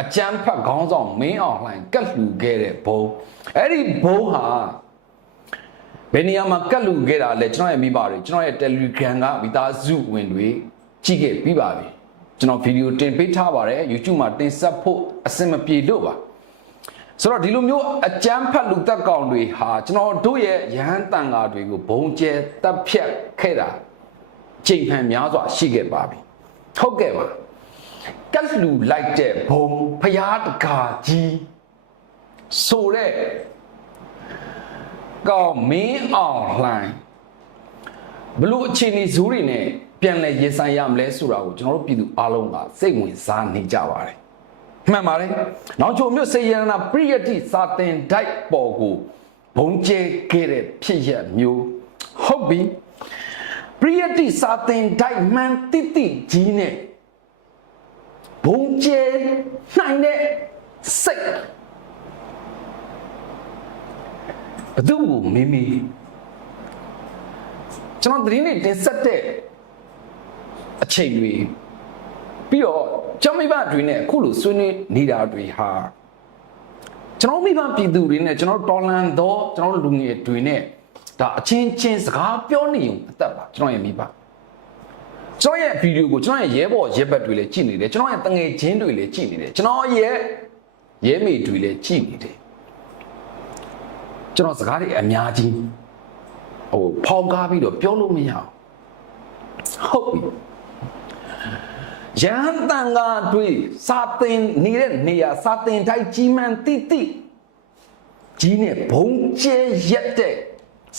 အကြမ်းဖက်ခေါင်းဆောင်မင်းအောင်လှိုင်ကတ်လှူခဲ့တဲ့ဘုံအဲ့ဒီဘုံဟာဘယ်နေရာမှာကတ်လူခဲ့တာလဲကျွန်တော်ရဲ့မိဘတွေကျွန်တော်ရဲ့ Telegram ကမိသားစုဝင်တွေကြည့်ခဲ့ပြီးပါပြီကျွန်တော်ဗီဒီယိုတင်ပေးထားပါတယ် YouTube မှာတင်ဆက်ဖို့အဆင်မပြေလို့ပါဆိုတော့ဒီလိုမျိုးအကြမ်းဖက်လူသက်ကောင်တွေဟာကျွန်တော်တို့ရဲ့ရဟန်းတန်ဃာတွေကိုဘုံကျဲတပ်ဖြတ်ခဲ့တာချိန်ဖန်များစွာရှိခဲ့ပါပြီဟုတ်ကဲ့ပါ ကတ်လူလိုက်တဲ့ဘုံဖျားတကာကြီးဆိုတဲ့ကောင်မင်းအောင်လှိုင်းဘလို့အခြေအနေဇူးတွေနဲ့ပြန်လဲရင်ဆိုင်ရမလဲဆိုတာကိုကျွန်တော်တို့ပြည်သူအားလုံးကစိတ်ဝင်စားနေကြပါတယ်မှန်ပါတယ်နောက်ချုံမြို့စေရနာပရိယတိစာတင်ဒိုက်ပေါ်ကိုဘုံကျဲခဲ့တဲ့ဖြစ်ရမျိုးဟုတ်ပြီပရိယတိစာတင်ဒိုက်မှန်တိတိကြီးနဲ့ ဘုံကျဲနိုင်တဲ့စိတ်ဘသူ့ကိုမိမိကျွန်တော်သတင်းတွေတင်ဆက်တဲ့အချိန်တွေပြီးတော့ကျောင်းမိဘတွေနဲ့အခုလိုဆွေးနွေးနေတာတွေဟာကျွန်တော်မိဘပြည်သူတွေနဲ့ကျွန်တော်တော်လန်တော့ကျွန်တော်လူငယ်တွေနဲ့ဒါအချင်းချင်းစကားပြောနေုံအသက်ပါကျွန်တော်ရဲ့မိဘ ကျွန်တော်ရဲ့ဗီဒီယိုကိုကျွန်တော်ရဲ့ရဲဘော်ရဲဘက်တွေလည်းကြည့်နေတယ်ကျွန်တော်ရဲ့တငယ်ချင်းတွေလည်းကြည့်နေတယ်ကျွန်တော်ရဲ့ရဲမေတွေလည်းကြည့်နေတယ်ကျွန်တော်စကားတွေအများကြီးဟိုဖောင်းကားပြီးတော့ပြောလို့မရအောင်ဟုတ်ပြီရဟန်းတန်ဃာတွေစာသင်နေတဲ့နေရာစာသင်တိုင်းကြီးမှန်တိတိကြီးနဲ့ဘုံကျဲရက်တဲ့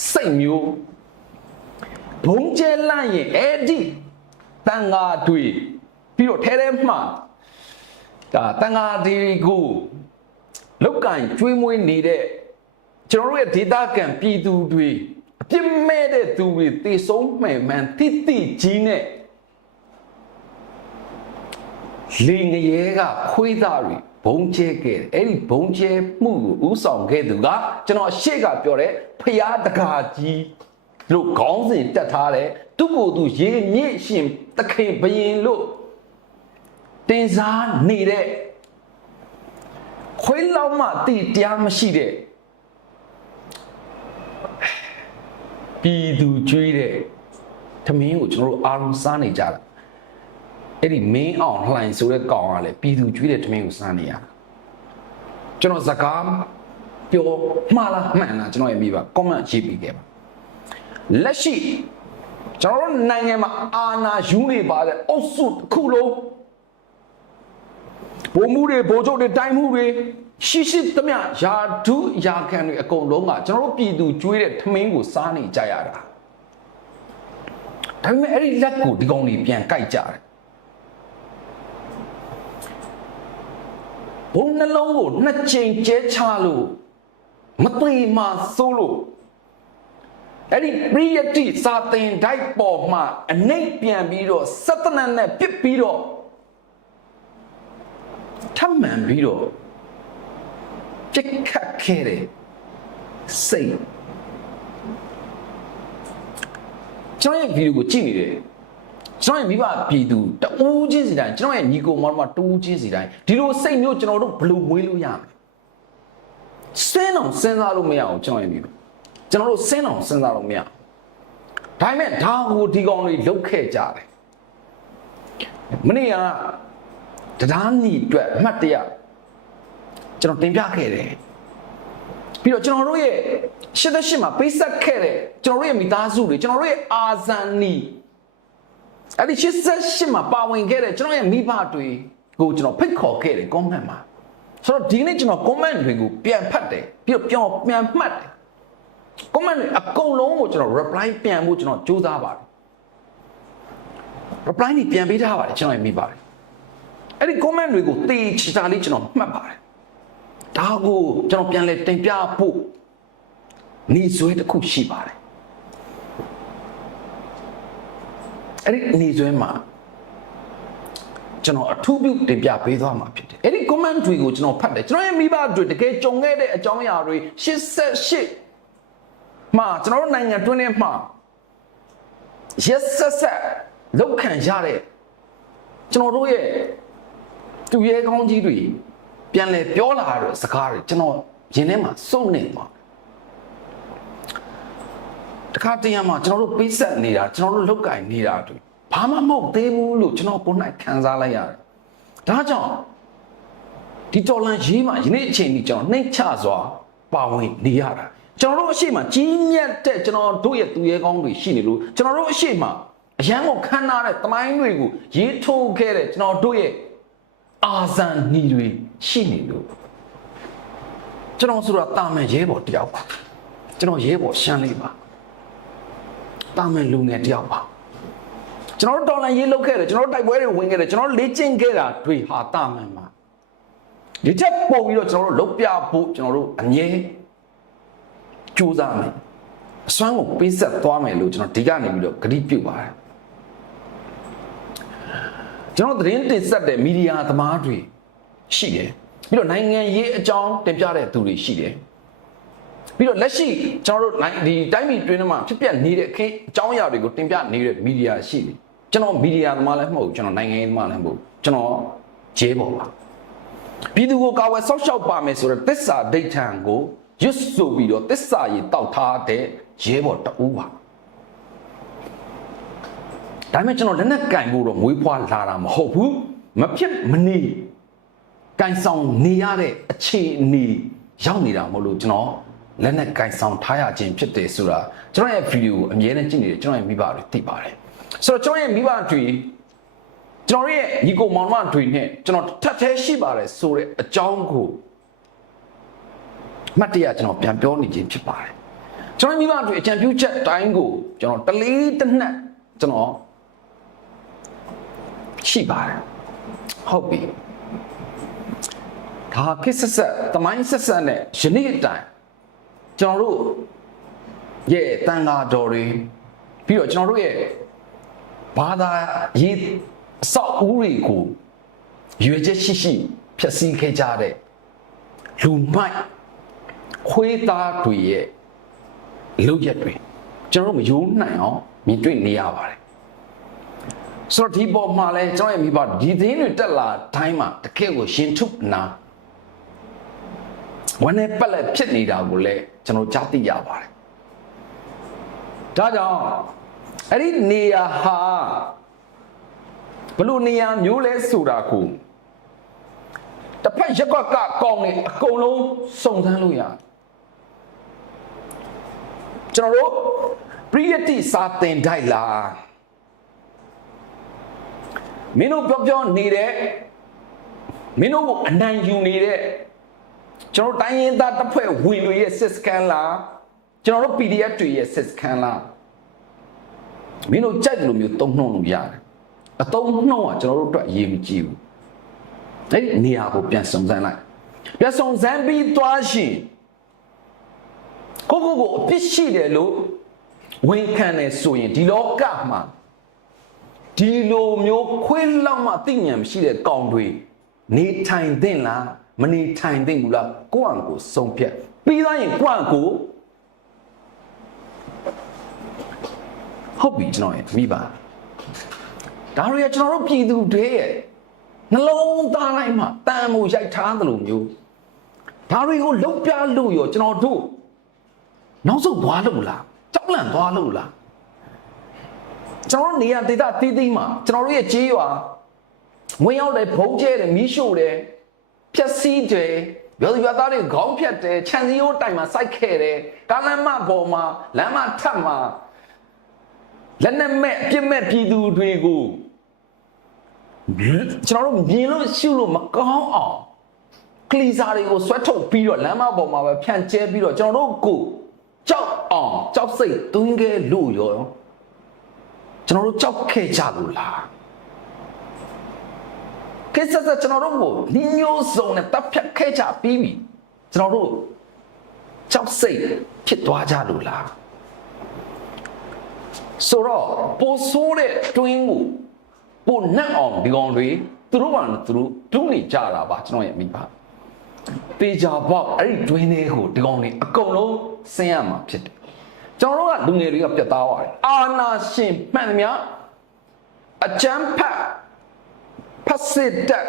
စိတ်မျိုးဘုံကျဲလိုက်ရင်အဲ့ဒီ တန်ဃာတွေပြီးတော့ထဲထဲမှဒါတန်ဃာတွေကိုလောက်ကင်ကျွေးမွေးနေတဲ့ကျွန်တော်တို့ရဲ့ဒေတာကန်ပြည်သူတွေအပြစ်မဲ့တဲ့သူတွေတေဆုံးမှန်မှန်တိတိကြီးနဲ့လေငရဲကခွေးသားတွေဘုံကျဲခဲ့တယ်အဲ့ဒီဘုံကျဲမှုကိုဥဆောင်ခဲ့သူကကျွန်တော်ရှေ့ကပြောတဲ့ဖျားတကာကြီးလို့ခေါင်းစဉ်တက်ထားတယ် သူ့ကိုယ်သူရေမြင့်ရှင်တခင်ဘရင်လို့တင်စားနေတဲ့ခွေးလောက်မှတိတရားမရှိတဲ့ပြည်သူကျွေးတဲ့သမင်းကိုကျွန်တော်တို့အားလုံးစားနေကြတာအဲ့ဒီမင်းအောင်လှိုင်ဆိုတဲ့ကောင်ကလည်းပြည်သူကျွေးတဲ့သမင်းကိုစားနေရတာကျွန်တော်စကားပြောမှားလားမှန်လားကျွန်တော်ရဲ့မိဘ comment ရေးပြီးခဲ့ပါလက်ရှိ ကျွန်တော်တို့နိုင်ငံမှာအာဏာယူနေပါတဲ့အုပ်စုတစ်ခုလုံးဘုံမှုတွေဘိုးချုပ်တွေတိုင်းမှုတွေရှိရှိသမျှယာဒုယာခံတွေအကုန်လုံးကကျွန်တော်တို့ပြည်သူကျွေးတဲ့ထမင်းကိုစားနေကြရတာဒါပေမဲ့အဲ့ဒီလက်ကိုဒီကောင်တွေပြန်ကြိုက်ကြတယ်ဘုံနှလုံးကိုနှစ်ချိန်ကျဲချလို့မသိမှစိုးလို့ အဲ့ဒီပရိယတိစာသင်ဒိုက်ပေါ်မှာအနှိပ်ပြန်ပြီးတော့စတနနဲ့ပစ်ပြီးတော့ထမှန်ပြီးတော့ပြစ်ခတ်ခဲ့တဲ့စိတ်ကျွန်တော်ရဲ့ဗီဒီယိုကိုကြည့်နေတယ်ကျွန်တော်ရဲ့မိဘပြည်သူတူးချင်းစီတိုင်းကျွန်တော်ရဲ့ညီကိုမောင်မတူးချင်းစီတိုင်းဒီလိုစိတ်မျိုးကျွန်တော်တို့ဘယ်လိုမွေးလို့ရမလဲစင်းအောင်စဉ်းစားလို့မရအောင်ကျွန်တော်ရဲ့မိဘ ကျွန်တော်တို့စင်းအောင်စဉ်းစားလို့မရအောင်ဒါပေမဲ့ဒါကိုဒီကောင်တွေလုတ်ခဲ့ကြတယ်မနေ့ကတရားညီအတွက်အမှတ်တရကျွန်တော်တင်ပြခဲ့တယ်ပြီးတော့ကျွန်တော်တို့ရဲ့ရှစ်သက်ရှစ်မှာပေးဆက်ခဲ့တဲ့ကျွန်တော်တို့ရဲ့မိသားစုတွေကျွန်တော်တို့ရဲ့အာဇန်နီအဲ့ဒီရှစ်သက်ရှစ်မှာပါဝင်ခဲ့တဲ့ကျွန်တော်ရဲ့မိဘတွေကိုကျွန်တော်ဖိတ်ခေါ်ခဲ့တယ် comment မှာဆိုတော့ဒီနေ့ကျွန်တော် comment တွေကိုပြန်ဖတ်တယ်ပြီးတော့ပြန်ပြန်မှတ်တယ် comment တွေအကုန်လုံးကိုကျွန်တော် reply ပြန်ဖို့ကျွန်တော်ကြိုးစားပါတယ် reply တွေပြန်ပေးထားပါတယ်ကျွန်တော်ရဲ့မိပါတယ်အဲ့ဒီ comment တွေကိုတေချာချာလေးကျွန်တော်မှတ်ပါတယ်ဒါကိုကျွန်တော်ပြန်လဲတင်ပြဖို့နေဆွဲတစ်ခုရှိပါတယ်အဲ့ဒီနေဆွဲမှာကျွန်တော်အထူးပြုတင်ပြပေးသွားမှာဖြစ်တယ်အဲ့ဒီ comment တွေကိုကျွန်တော်ဖတ်တယ်ကျွန်တော်ရဲ့မိဘတွေတကယ်ကြုံခဲ့တဲ့အကြောင်းအရာတွေ88 မှာကျွန်တော်တို့နိုင်ငံတွင်းထဲမှာရက်ဆက်ဆက်လောက်ခံရတဲ့ကျွန်တော်တို့ရဲ့သူရဲကောင်းကြီးတွေပြန်လဲပြောလာတဲ့စကားတွေကျွန်တော်ရင်ထဲမှာစုံနေသွားတခါတည်းရမှာကျွန်တော်တို့ပေးဆက်နေတာကျွန်တော်တို့လောက်ကင်နေတာတွေဘာမှမဟုတ်သေးဘူးလို့ကျွန်တော်ကိုယ်၌ခံစားလိုက်ရတယ်ဒါကြောင့်ဒီတော်လန်ရေးမှာယနေ့အချိန်ကြီးကျွန်တော်နှိမ့်ချစွာပါဝင်နေရတာ ကျွန်တော်တို့အရှိမကြီးမြတ်တဲ့ကျွန်တော်တို့ရဲ့သူရဲကောင်းတွေရှိနေလို့ကျွန်တော်တို့အရှိမအရန်ကိုခမ်းနားတဲ့တမိုင်းတွေကိုရေးထိုးခဲ့တဲ့ကျွန်တော်တို့ရဲ့အာဇန်ညီတွေရှိနေလို့ကျွန်တော်ဆိုတာတာမန်ရဲဘော်တယောက်ပါကျွန်တော်ရဲဘော်ရှမ်းလေးပါတာမန်လူငယ်တယောက်ပါကျွန်တော်တို့တော်လန်ရေးလုပ်ခဲ့တယ်ကျွန်တော်တို့တိုက်ပွဲတွေဝင်ခဲ့တယ်ကျွန်တော်တို့လေ့ကျင့်ခဲ့တာတွေဟာတာမန်ပါဒီချက်ပို့ပြီးတော့ကျွန်တော်တို့လုတ်ပြဖို့ကျွန်တော်တို့အမြဲ ကြိုးစားမယ်အစွမ်းကိုပေးဆက်သွားမယ်လို့ကျွန်တော်ဒီကနေပြီးတော့ဂရုပြုပါတယ်ကျွန်တော်သတင်းတင်ဆက်တဲ့မီဒီယာသမားတွေရှိတယ်ပြီးတော့နိုင်ငံရေးအကြောင်းတင်ပြတဲ့သူတွေရှိတယ်ပြီးတော့လက်ရှိကျွန်တော်တို့နိုင်ဒီတိုင်းပြည်တွင်းထဲမှာဖြစ်ပျက်နေတဲ့အခင်းအကြောင်းအရာတွေကိုတင်ပြနေတဲ့မီဒီယာရှိတယ်ကျွန်တော်မီဒီယာသမားလည်းမဟုတ်ဘူးကျွန်တော်နိုင်ငံရေးသမားလည်းမဟုတ်ဘူးကျွန်တော်ဂျေးပေါ်ပါပြည်သူကိုကာဝယ်ဆောက်ရှောက်ပါမယ်ဆိုတော့တစ္ဆာဒိဋ္ဌံကို ရွတ်ဆိုပြီးတော့တစ္ဆာရည်တောက်ထားတဲ့ရဲဘော်တအူးပါဒါပေမဲ့ကျွန်တော်လက်နဲ့ကင်ဖို့တော့မွေးဖွားလာတာမဟုတ်ဘူးမဖြစ်မနေကင်ဆောင်နေရတဲ့အခြေအနေရောက်နေတာမဟုတ်လို့ကျွန်တော်လက်နဲ့ကင်ဆောင်ထားရခြင်းဖြစ်တယ်ဆိုတာကျွန်တော်ရဲ့ဗီဒီယိုကိုအမြဲတမ်းကြည့်နေတယ်ကျွန်တော်ရဲ့မိဘတွေသိပါတယ်ဆိုတော့ကျွန်တော်ရဲ့မိဘတွေကျွန်တော်ရဲ့ညီကိုမောင်မတွေနဲ့ကျွန်တော်ထပ်သေးရှိပါတယ်ဆိုတဲ့အကြောင်းကို မှတ်တရကျွန်တော်ပြန်ပြောနေခြင်းဖြစ်ပါတယ်ကျွန်တော်မိဘတွေအကြံပြုချက်တိုင်းကိုကျွန်တော်တလေးတစ်နှက်ကျွန်တော်ရှိပါတယ်ဟုတ်ပြီဒါကိစ္စဆက်တမိုင်းဆက်ဆက်နဲ့ယနေ့အတိုင်းကျွန်တော်တို့ရဲ့တန်ဃာတော်တွေပြီးတော့ကျွန်တော်တို့ရဲ့ဘာသာရေးအဆောက်အဦတွေကိုရွေချက်ရှိရှိဖျက်ဆီးခဲ့ကြတဲ့လူမိုက် ခွေးသားတွေရဲ့လုပ်ရက်တွေကျွန်တော်တို့မယိုးနိုင်အောင်မြင်တွေ့နေရပါတယ်ဆိုတော့ဒီပေါ်မှာလဲကျွန်တော်ရဲ့မိဘဒီသင်းတွေတက်လာတိုင်းမှာတကယ့်ကိုရှင်ထုနာဝန်နဲ့ပက်လက်ဖြစ်နေတာကိုလည်းကျွန်တော်ကြားသိရပါတယ်ဒါကြောင့်အဲ့ဒီနေရာဟာဘလို့နေရာမျိုးလဲဆိုတာကိုတစ်ဖက်ရက်ကွက်ကကောင်းနေအကုန်လုံးစုံစမ်းလို့ရတယ် ကျွန်တော်တို့ပရိယတိစာသင်တိုက်လားမင်းတို့ပြောပြောနေတဲ့မင်းတို့ကိုအနိုင်ယူနေတဲ့ကျွန်တော်တိုင်းရင်းသားတပ်ဖွဲ့ဝင်တွေရဲ့စစ်စကန်လားကျွန်တော်တို့ PDF တွေရဲ့စစ်စကန်လားမင်းတို့ကြိုက်တယ်လို့မျိုးတုံ့နှုံလို့ရတယ်အတုံးနှုံးကကျွန်တော်တို့အတွက်အရေးမကြီးဘူးအဲ့ဒီနေရာကိုပြန်စုံစမ်းလိုက်ပြန်စုံစမ်းပြီးသွားရှင် ကိုကိုကိုအပြစ်ရှိတယ်လို့ဝန်ခံတယ်ဆိုရင်ဒီလောကမှာဒီလိုမျိုးခွေးလောက်မှသိဉာဏ်မရှိတဲ့ကောင်တွေနေထိုင်သင့်လားမနေထိုင်သင့်ဘူးလားကိုယ့်အကိုဆုံးဖြတ်ပြီးသားရင်ကိုယ့်အကိုဟုတ်ပြီကျွန်တော်ရဲ့မိပါဒါတွေကကျွန်တော်တို့ပြည်သူတွေရဲ့နှလုံးသားလိုက်မှတန်မို့ရိုက်ထားသလိုမျိုးဒါတွေကိုလုတ်ပြလို့ရောကျွန်တော်တို့ နောက်ဆုံးသွားလို့လားကြောက်လန့်သွားလို့လားကျွန်တော်တို့နေရာဒေသတီးတီးမှာကျွန်တော်တို့ရဲ့ကြေးရွာဝင်ရောက်တယ်ဘုံကျဲတယ်မီးရှို့တယ်ဖြက်စီးတယ်ရွာသူရွာသားတွေခေါင်းဖြတ်တယ်ခြံစည်းရိုးတိုင်မှာစိုက်ခဲ့တယ်ကားလမ်းမပေါ်မှာလမ်းမထပ်မှာလက်နဲ့မဲ့ပြစ်မဲ့ပြည်သူတွေကိုကျွန်တော်တို့မြင်လို့ရှုလို့မကောင်းအောင်ကလီစာတွေကိုဆွဲထုတ်ပြီးတော့လမ်းမပေါ်မှာပဲဖြန့်ကျဲပြီးတော့ကျွန်တော်တို့ကို ကြောက်အောင်ကြောက်စိတ်သွင်းခဲ့လို့ရောကျွန်တော်တို့ကြောက်ခဲ့ကြလို့လားကိစ္စစကျွန်တော်တို့ကိုညညိုးစုံနဲ့တပ်ဖြတ်ခဲ့ကြပြီးပြီကျွန်တော်တို့ကြောက်စိတ်ဖြစ်သွားကြလို့လားဆိုတော့ပိုဆိုးတဲ့တွင်းကိုပိုနှက်အောင်ဒီကောင်တွေသူတို့ဘာသူတို့ဒုနေကြတာပါကျွန်တော်ရဲ့မိဘ တေချာပေါက်အဲ့ဒီတွင်းတွေကိုဒီကောင်တွေအကုန်လုံးဆင်းရမှာဖြစ်တယ်ကျွန်တော်တို့ကလူငယ်တွေကပြတ်သားသွားတယ်အာနာရှင်မှန်သမျှအကျမ်းဖတ်ဖတ်စစ်တက်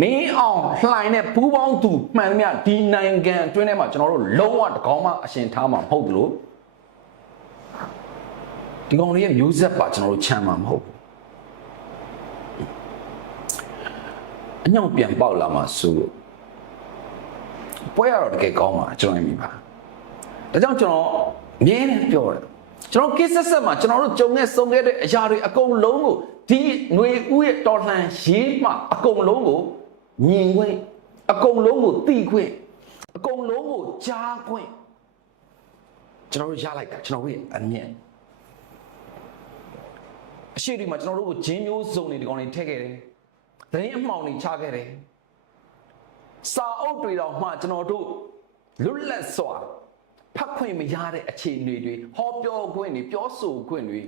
မင်းအောင်လှိုင်တဲ့ပူးပေါင်းသူမှန်သမျှဒီနိုင်ငံအတွင်းထဲမှာကျွန်တော်တို့လုံးဝတကောင်းမှအရှင်ထားမှာမဟုတ်ဘူးလို့ဒီကောင်လေးရဲ့မျိုးဆက်ပါကျွန်တော်တို့ချမ်းမှာမဟုတ်ဘူးအညောင်ပြန်ပေါက်လာမှာဆိုလို့ ပွဲရတော့တကယ်ကောင်းပါကျွန်တော်မြင်ပါဒါကြောင့်ကျွန်တော်အမြဲတမ်းပြောတယ်ကျွန်တော်ကိစ္စဆက်မှာကျွန်တော်တို့ကြုံခဲ့ဆုံခဲ့တဲ့အရာတွေအကုန်လုံးကိုဒီຫນွေဥရဲ့တော်လှန်ရေးမှအကုန်လုံးကိုမြင်ခွင့်အကုန်လုံးကိုသိခွင့်အကုန်လုံးကိုကြားခွင့်ကျွန်တော်တို့ရလိုက်တာကျွန်တော်တို့ရဲ့အမြင်အရှိဒီမှာကျွန်တော်တို့ကိုဂျင်းမျိုးစုံတွေဒီကောင်တွေထည့်ခဲ့တယ်။သတင်းအမှောင်တွေချခဲ့တယ်။ စာအုပ်တွေတော့မှကျွန်တော်တို့လွတ်လပ်စွာဖတ်ခွင့်မရတဲ့အခြေအနေတွေဟောပြောခွင့်တွေပြောဆိုခွင့်တွေ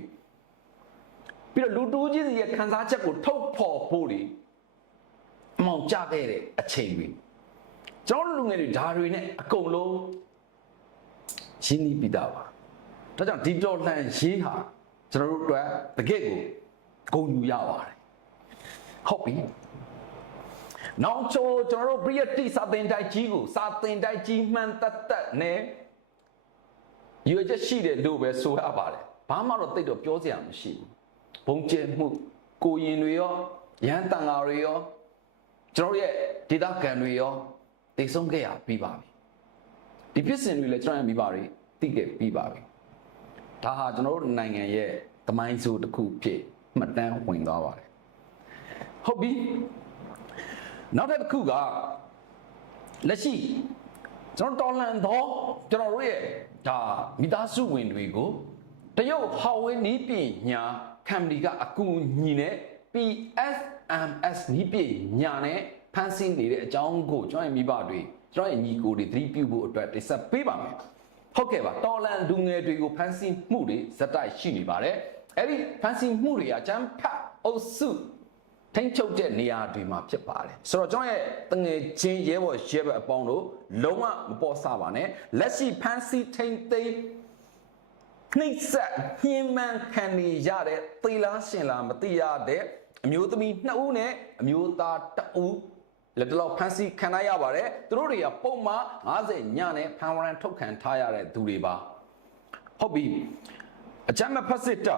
ပြီးတော့လူတူးချင်းစီရဲ့ခံစားချက်ကိုထုတ်ဖော်ဖို့တွေအမောင်ကြခဲ့တဲ့အခြေအနေကျွန်တော်တို့လူငယ်တွေဓာတွေနဲ့အကုန်လုံးရှင်းပြီးသားပါဒါကြောင့်ဒီတော်လှန်ရေးဟာကျွန်တော်တို့အတွက်တကယ့်ကိုဂုဏ်ယူရပါတယ်ဟုတ်ပြီ နောက်ချိုကျွန်တော်တို့ပြည့်တိစာသင်တိုက်ကြီးကိုစာသင်တိုက်ကြီးမှန်တက်တက်နဲ့ရွေချက်ရှိတယ်လို့ပဲဆိုရပါတယ်ဘာမှတော့တိတ်တော့ပြောစရာမရှိဘူးဘုံကျဲမှုကိုရင်တွေရောရဟန်းတန်ဃာတွေရောကျွန်တော်တို့ရဲ့ဒေသခံတွေရောတည်ဆုံးခဲ့ရပြီးပါပြီဒီပြစ်စင်တွေလည်းကျွန်တော်ရဲ့မိဘတွေသိခဲ့ပြီးပါပြီဒါဟာကျွန်တော်တို့နိုင်ငံရဲ့သမိုင်းဆိုးတစ်ခုဖြစ်မှတ်တမ်းဝင်သွားပါတယ်ဟုတ်ပြီ နောက်တစ်ခုကလက်ရှိကျွန်တော်တော်လန်တော့ကျွန်တော်တို့ရဲ့ဒါမိသားစုဝင်တွေကိုတရုတ်ဟောက်ဝင်းနီးပညာကမ္ပဏီကအကူအညီနဲ့ PSMS နီးပညာနဲ့ဖန်ဆင်းနေတဲ့အကြောင်းကိုကျွန်တော်ရဲ့မိဘတွေကျွန်တော်ရဲ့ညီကိုတွေသတိပြုဖို့အတွက်တိဆက်ပေးပါမယ်ဟုတ်ကဲ့ပါတော်လန်လူငယ်တွေကိုဖန်ဆင်းမှုတွေဇက်တိုက်ရှိနေပါတယ်အဲ့ဒီဖန်ဆင်းမှုတွေကချမ်းဖတ်အုပ်စု ထိမ့်ချုပ်တဲ့နေရာတွေမှာဖြစ်ပါတယ်ဆိုတော့ကျွန်တော်ရဲ့တငယ်ချင်းရဲဘော်ရဲဘက်အပေါင်းတို့လုံးဝမပေါ်ဆပါနဲ့လက်ရှိဖန်စီထိမ့်သိမ်းနှိမ့်ဆက်ညှင်းမှန်ခံနေရတဲ့သေလားရှင်လားမသိရတဲ့အမျိုးသမီးနှစ်ဦးနဲ့အမျိုးသားတစ်ဦးလက်တလောဖန်စီခံရရပါတယ်သူတို့တွေကပုံမှန်90ညနဲ့ဖန်ဝရန်ထုတ်ခံထားရတဲ့သူတွေပါဟုတ်ပြီအကြမ်းမဲ့ဖက်စစ်တာ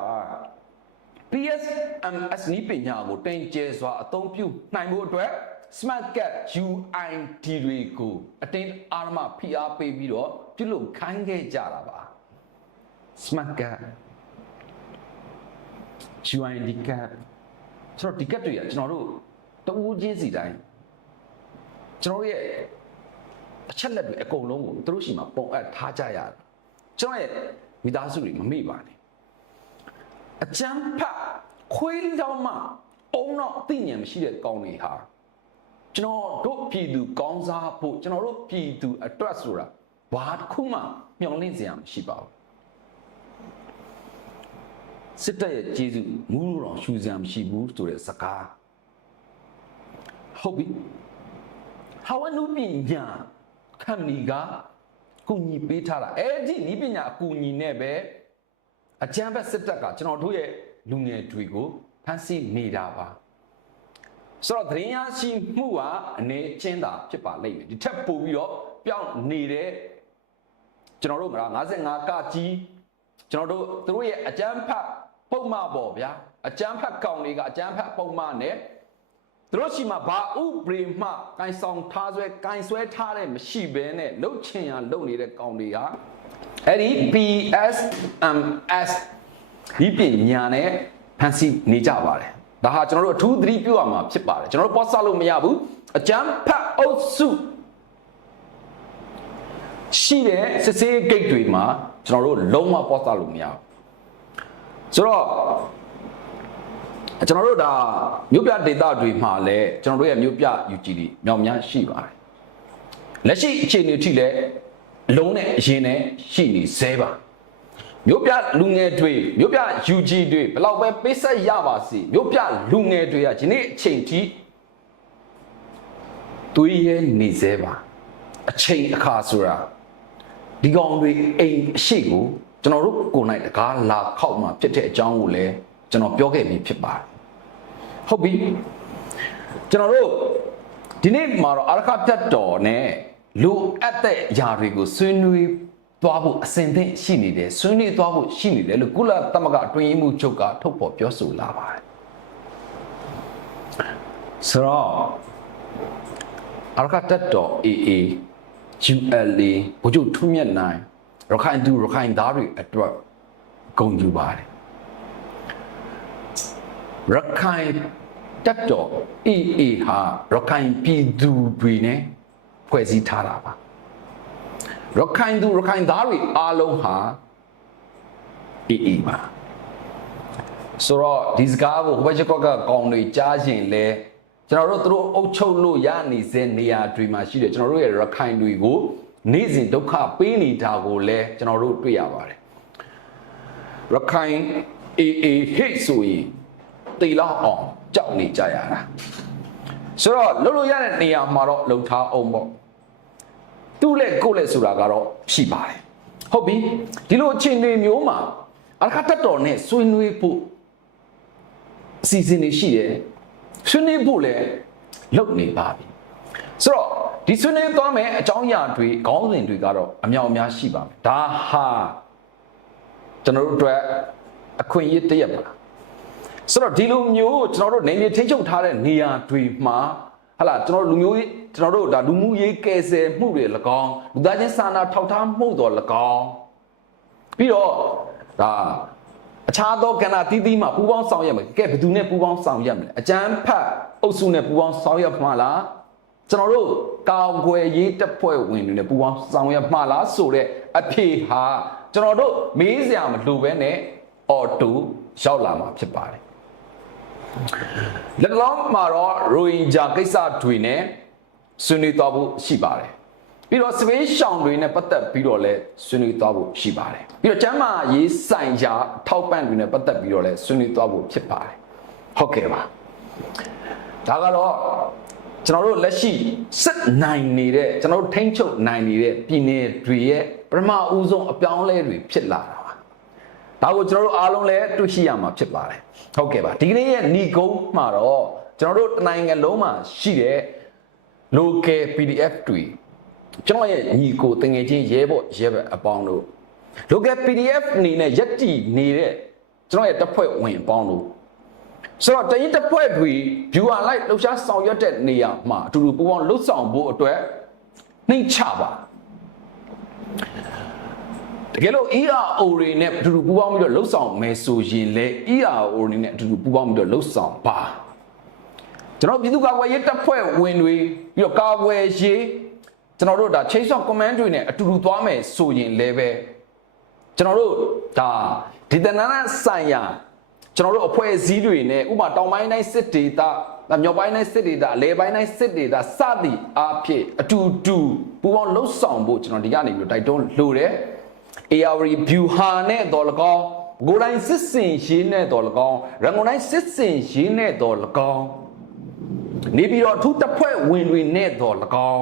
PSMS နီးပညာကိုတင်ကျဲစွာအသုံးပြုနိုင်ဖို့အတွက် Smart Cat UID တွေကိုအတင်းအာရမဖိအားပေးပြီးတော့ပြုလုပ်ခိုင်းခဲ့ကြတာပါ Smart Cat UID Cat ဆိုတော့ဒီ cat တွေကကျွန်တော်တို့တဦးချင်းစီတိုင်းကျွန်တော်တို့ရဲ့အချက်လက်တွေအကုန်လုံးကိုသူတို့ရှိမှပုံအပ်ထားကြရတာကျွန်တော်ရဲ့မိသားစုတွေမမေ့ပါနဲ့ အကျမ်းဖတ်ခွေးကြောင်မှအုံတော့အသိဉာဏ်မရှိတဲ့ကောင်းတွေဟာကျွန်တော်တို့ပြည်သူကောင်းစားဖို့ကျွန်တော်တို့ပြည်သူအတွက်ဆိုတာဘာတစ်ခုမှမျှော်လင့်စရာမရှိပါဘူးစစ်တပ်ရဲ့ကျေးဇူးမူးလို့တော့ရှူစရာမရှိဘူးဆိုတဲ့စကားဟုတ်ပြီဟာဝနုပညာခမနီကကုညီပေးထားတာအဲ့ဒီဤပညာအကူညီနဲ့ပဲ အကြမ်းဖက်စစ်တပ်ကကျွန်တော်တို့ရဲ့လူငယ်တွေကိုဖမ်းဆီးနေတာပါဆိုတော့သတင်းရရှိမှုကအနေချင်းတာဖြစ်ပါလိမ့်မယ်ဒီထက်ပိုပြီးတော့ပြောင်းနေတဲ့ကျွန်တော်တို့က55ကကြီးကျွန်တော်တို့သူတို့ရဲ့အကြမ်းဖက်ပုံမှန်ပေါ့ဗျာအကြမ်းဖက်ကောင်တွေကအကြမ်းဖက်ပုံမှန်နဲ့သူတို့ရှိမှာဘာဥပရိမှကင်ဆောင်ထားဆွဲကင်ဆွဲထားတဲ့မရှိဘဲနဲ့လှုပ်ချင်ရလှုပ်နေတဲ့ကောင်တွေဟာ အဲ့ဒီ PSMS ဒီပညာနဲ့ဖန်ဆီးနေကြပါတယ်ဒါဟာကျွန်တော်တို့အထူးသတိပြုရမှာဖြစ်ပါတယ်ကျွန်တော်တို့ပေါ့ဆလို့မရဘူးအကြမ်းဖက်အုပ်စုရှိတဲ့စစ်စေးဂိတ်တွေမှာကျွန်တော်တို့လုံးဝပေါ့ဆလို့မရဘူးဆိုတော့ကျွန်တော်တို့ဒါမြို့ပြဒေသတွေမှာလည်းကျွန်တော်တို့ရဲ့မြို့ပြ UG တွေမြောင်များရှိပါတယ်လက်ရှိအခြေအနေထိလည်း အလုံးနဲ့အရင်နဲ့ရှိနေသေးပါမြို့ပြလူငယ်တွေမြို့ပြ UG တွေဘယ်လောက်ပဲပေးဆက်ရပါစေမြို့ပြလူငယ်တွေကဒီနေ့အချိန်ထိတွေးရဲနေသေးပါအချိန်အခါဆိုတာဒီကောင်တွေအိမ်အရှိကိုကျွန်တော်တို့ကိုယ်နိုင်တကားလာခောက်မှဖြစ်တဲ့အကြောင်းကိုလည်းကျွန်တော်ပြောခဲ့ပြီးဖြစ်ပါတယ်ဟုတ်ပြီကျွန်တော်တို့ဒီနေ့မှာတော့အာရခတက်တော်နဲ့ လူအပ်တဲ့ຢာတွေကိုဆွေးနွေးသွားဖို့အစဉ်သင့်ရှိနေတယ်ဆွေးနွေးသွားဖို့ရှိနေတယ်လို့ကုလသမဂ္ဂအတွင်းရေးမှူးချုပ်ကထုတ်ဖော်ပြောဆိုလာပါတယ်ဆိုတော့အာရခတက်တော် AA ULA ဘုချုပ်ထုမြတ်နိုင်ရခိုင်သူရခိုင်သားတွေအတွက်ဂုဏ်ယူပါတယ်ရခိုင်တက်တော် AA ဟာရခိုင်ပြည်သူတွေနဲ့ ဖွဲ့စည်းထားတာပါရခိုင်သူရခိုင်သားတွေအားလုံးဟာ AA ပါဆိုတော့ဒီစကားကိုဘယ်ချက်ကောက်ကကောင်းတွေကြားရင်လဲကျွန်တော်တို့သူတို့အုပ်ချုပ်လို့ရနေစေနေရာတွေမှာရှိတယ်ကျွန်တော်တို့ရဲ့ရခိုင်တွေကိုနေ့စဉ်ဒုက္ခပေးနေတာကိုလည်းကျွန်တော်တို့တွေ့ရပါတယ်ရခိုင် AA ဟိတ်ဆိုရင်တေလောက်အောင်ကြောက်နေကြရတာဆိုတော့လှုပ်လို့ရတဲ့နေရာမှာတော့လှုပ်ထားအောင်ပေါ့ သူ့လက်ကိုယ့်လက်ဆိုတာကတော့ရှိပါတယ်ဟုတ်ပြီဒီလိုအခြေအနေမျိုးမှာအရခတ်တော်နဲ့ဆွေးနွေးဖို့အစီအစဉ်တွေရှိတယ်ဆွေးနွေးဖို့လည်းလုပ်နေပါပြီဆိုတော့ဒီဆွေးနွေးသွားမယ်အကြောင်းအရာတွေခေါင်းစဉ်တွေကတော့အမြောက်အများရှိပါမယ်ဒါဟာကျွန်တော်တို့အတွက်အခွင့်အရေးတစ်ရက်ပါဆိုတော့ဒီလိုမျိုးကျွန်တော်တို့နေမြေထိချုပ်ထားတဲ့နေရာတွေမှာ ဟလာကျွန်တော်တို့လူမျိုးရေးကျွန်တော်တို့ဒါလူမှုရေးကယ်ဆယ်မှုတွေ၎င်းလူသားချင်းစာနာထောက်ထားမှုတော်၎င်းပြီးတော့ဒါအခြားသောကဏ္ဍတီးတီးမှာပူးပေါင်းဆောင်ရွက်မယ်ကဲဘယ်သူနဲ့ပူးပေါင်းဆောင်ရွက်မလဲအကျန်းဖတ်အုပ်စုနဲ့ပူးပေါင်းဆောင်ရွက်မှာလားကျွန်တော်တို့ကာကွယ်ရေးတပ်ဖွဲ့ဝင်တွေနဲ့ပူးပေါင်းဆောင်ရွက်မှာလားဆိုတဲ့အဖြေဟာကျွန်တော်တို့မေးစရာမလိုပဲနဲ့အော်တိုရောက်လာမှာဖြစ်ပါတယ် လက်လောင်းမှာတော့ရိုဟင်ဂျာကိစ္စတွေနဲ့ဆွေးနွေးသွားဖို့ရှိပါတယ်ပြီးတော့စပေးရှောင်တွေနဲ့ပတ်သက်ပြီးတော့လည်းဆွေးနွေးသွားဖို့ရှိပါတယ်ပြီးတော့ကျမ်းမာရေးဆိုင်ရာထောက်ပံ့တွေနဲ့ပတ်သက်ပြီးတော့လည်းဆွေးနွေးသွားဖို့ဖြစ်ပါတယ်ဟုတ်ကဲ့ပါဒါကတော့ကျွန်တော်တို့လက်ရှိစစ်နိုင်နေတဲ့ကျွန်တော်တို့ထိန်းချုပ်နိုင်နေတဲ့ပြည်နယ်တွေရဲ့ပထမဦးဆုံးအပြောင်းအလဲတွေဖြစ်လာတာပါ ဒါကိုကျွန်တော်တို့အားလုံးလည်းတွေ့ရှိရမှာဖြစ်ပါတယ်ဟုတ်ကဲ့ပါဒီကနေ့ရဲ့ဏီကုန်းမှာတော့ကျွန်တော်တို့တနိုင်ငံလုံးမှာရှိတဲ့ local PDF တွေကျွန်တော်ရဲ့ညီကိုတငယ်ချင်းရဲဘော့ရဲဘက်အပေါင်းတို့ local PDF အနေနဲ့ရက်တီနေတဲ့ကျွန်တော်ရဲ့တပ်ဖွဲ့ဝင်အပေါင်းတို့ဆိုတော့တရင်တပ်ဖွဲ့တွေ viewer like လှူရှားဆောင်ရွက်တဲ့နေရာမှာအတူတူပူးပေါင်းလှုပ်ဆောင်ဖို့အတွက်နှိမ့်ချပါ တကယ်လို့ ERO တွေနဲ့အတူတူပူးပေါင်းပြီးတော့လှုပ်ဆောင်မယ်ဆိုရင်လေ ERO တွေနဲ့အတူတူပူးပေါင်းပြီးတော့လှုပ်ဆောင်ပါကျွန်တော်ပြည်သူ့ကာကွယ်ရေးတပ်ဖွဲ့ဝင်တွေပြီးတော့ကာကွယ်ရေးကျွန်တော်တို့ဒါ chase of command တွေနဲ့အတူတူသွားမယ်ဆိုရင်လည်းပဲကျွန်တော်တို့ဒါဒီတနနာဆိုင်ရာကျွန်တော်တို့အဖွဲ့အစည်းတွေနဲ့ဥပမာတောင်ပိုင်းတိုင်းစစ်ဒေသဒါမြောက်ပိုင်းတိုင်းစစ်ဒေသအလဲပိုင်းတိုင်းစစ်ဒေသစသည်အားဖြင့်အတူတူပူးပေါင်းလှုပ်ဆောင်ဖို့ကျွန်တော်ဒီကနေပြီးတော့တိုက်တွန်းလိုတယ် AR view ဟာနဲ့တော်လကောင်းကိုယ်တိုင်စစ်စင်ရေးနဲ့တော်လကောင်းရန်ကုန်တိုင်းစစ်စင်ရေးနဲ့တော်လကောင်းနေပြီးတော့အထူးတပ်ဖွဲ့ဝင်တွေနဲ့တော်လကောင်း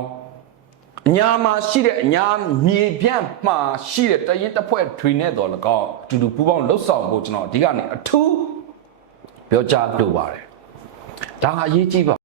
အညာမှာရှိတဲ့အညာမြေပြန့်မှာရှိတဲ့တရင်တပ်ဖွဲ့တွေနဲ့တော်လကောင်းအတူတူပူးပေါင်းလှုပ်ဆောင်ဖို့ကျွန်တော်ဒီကနေအထူးပြောကြားလိုပါတယ်ဒါကအရေးကြီးပါ